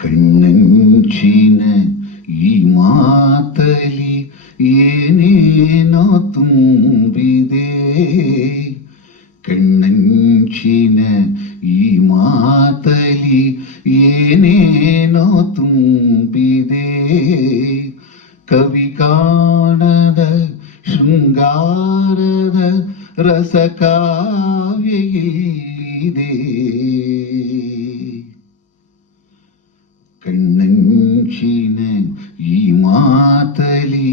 ಕಣ್ಣಂಚಿನ ಈ ಮಾತಲಿ ಏನೇನೋ ತುಂಬಿದೆ, ಕಣ್ಣಂಚಿನ ಈ ಮಾತಲಿ ಏನೇನೋ ತುಂಬಿದೆ. ಕವಿ ಕಾಣದ ಶೃಂಗಾರದ ರಸಕಾವ್ಯ ಇಲ್ಲಿದೆ. ಕಣ್ಣಂಚಿನ ಈ ಮಾತಲಿ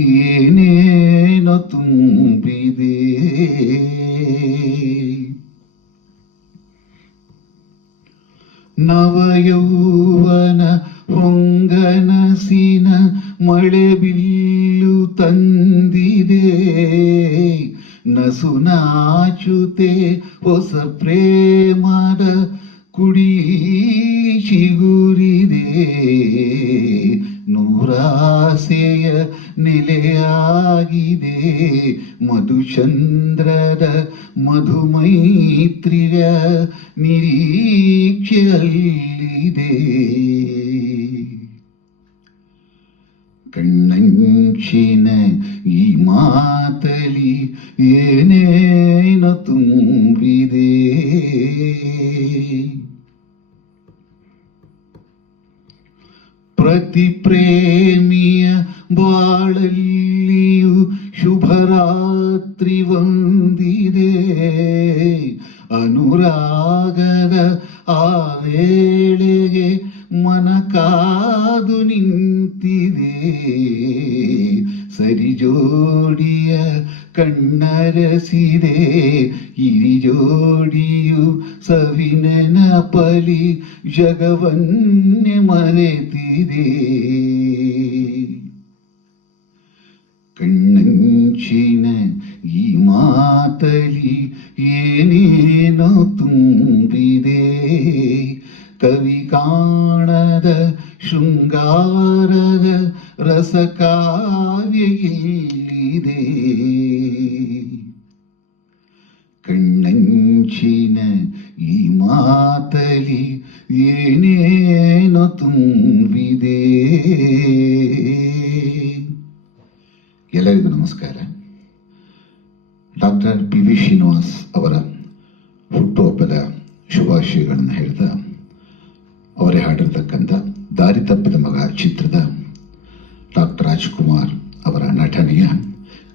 ಏನೇನೋ ತುಂಬಿದೆ. ನವಯೌವನ ಹೊಂಗನಸಿನ ಮಳೆ ಬಿಲ್ಲು ತಂದಿದೆ, ನಸು ನಾಚುತೆ ಹೊಸ ಪ್ರೇಮದ ಕುಡಿ ಚಿಗುರಿದೆ. ನೂರಾಸೆಯ ನೆಲೆಯಾಗಿದೆ ಮಧುಚಂದ್ರದ ಮಧುಮೈತ್ರಿಯ ನಿರೀಕ್ಷೆಯಲ್ಲಿದೆ. ಕಣ್ಣಂಚಿನ ಈ ಮಾತಲಿ ಏನೇನೋ ತುಂಬಿದೆ. ಪ್ರತಿ ಪ್ರೇಮಿಯ ಬಾಳಲ್ಲಿಯೂ ಶುಭರಾತ್ರಿ ಒಂದಿದೆ. ಅನುರಾಗದ ಆ ವೇಳೆಗೆ ಮನ ಕಾದು ನಿಂತಿದೆ. ಸರಿ ಜೋಡಿಯ ಕಣ್ಣರಸಿದೆ, ಹಿರಿ ಜೋಡಿಯು ಸವಿನೆನಪಲಿ ಜಗವನ್ನೇ ಮರೆತಿದೆ. ಕಣ್ಣಂಚಿನ ಈ ಮಾತಲಿ ಏನೇನೋ ತುಂಬಿದೆ. ಕವಿ ಕಾಣದ ಶೃಂಗಾರದ ರಸಕಾವ್ಯ ಇಲ್ಲಿದೆ. ಕಣ್ಣಂಚಿನ ಈ ಮಾತಲಿ ಏನೇನೋ ತುಂಬಿದೆ. ಎಲ್ಲರಿಗೂ ನಮಸ್ಕಾರ. ಡಾಕ್ಟರ್ ಪಿ ವಿ ಶ್ರೀನಿವಾಸ್ ಅವರ ಹುಟ್ಟುಹಬ್ಬದ ಶುಭಾಶಯಗಳನ್ನು ಹೇಳ್ತಾ, ಅವರೇ ಹಾಡಿರ್ತಕ್ಕಂಥ ದಾರಿ ತಪ್ಪಿದ ಮಗ ಚಿತ್ರದ ಡಾಕ್ಟರ್ ರಾಜ್ಕುಮಾರ್ ಅವರ ನಟನೆಯ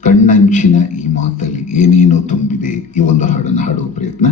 ಕಣ್ಣಂಚಿನ ಈ ಮಾತಲ್ಲಿ ಏನೇನೋ ತುಂಬಿದೆ ಈ ಒಂದು ಹಾಡನ್ನು ಹಾಡುವ ಪ್ರಯತ್ನ